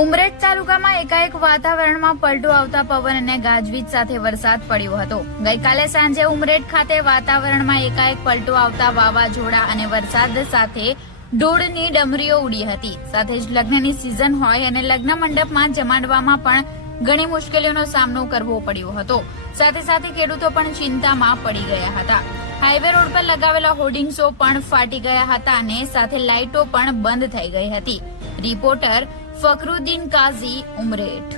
ઉમરેઠ તાલુકામાં એકાએક વાતાવરણમાં પલટો આવતા પવન અને ગાજવીજ સાથે વરસાદ પડ્યો હતો। ગઈકાલે સાંજે ઉમરેઠ ખાતે વાતાવરણમાં એકાએક પલટો આવતા વાવાઝોડા અને વરસાદ સાથે ધૂળની ડમરીઓ ઉડી હતી। સાથે જ લગ્નની સિઝન હોય અને લગ્ન મંડપમાં જમાડવામાં પણ ઘણી મુશ્કેલીઓનો સામનો કરવો પડ્યો હતો। સાથે સાથે ખેડૂતો પણ ચિંતામાં પડી ગયા હતા। હાઈવે રોડ પર લગાવેલા હોર્ડિંગ્સો પણ ફાટી ગયા હતા અને સાથે લાઇટો પણ બંધ થઈ ગઈ હતી। રિપોર્ટર ફકરુદ્દીન કાઝી, ઉમરેઠ।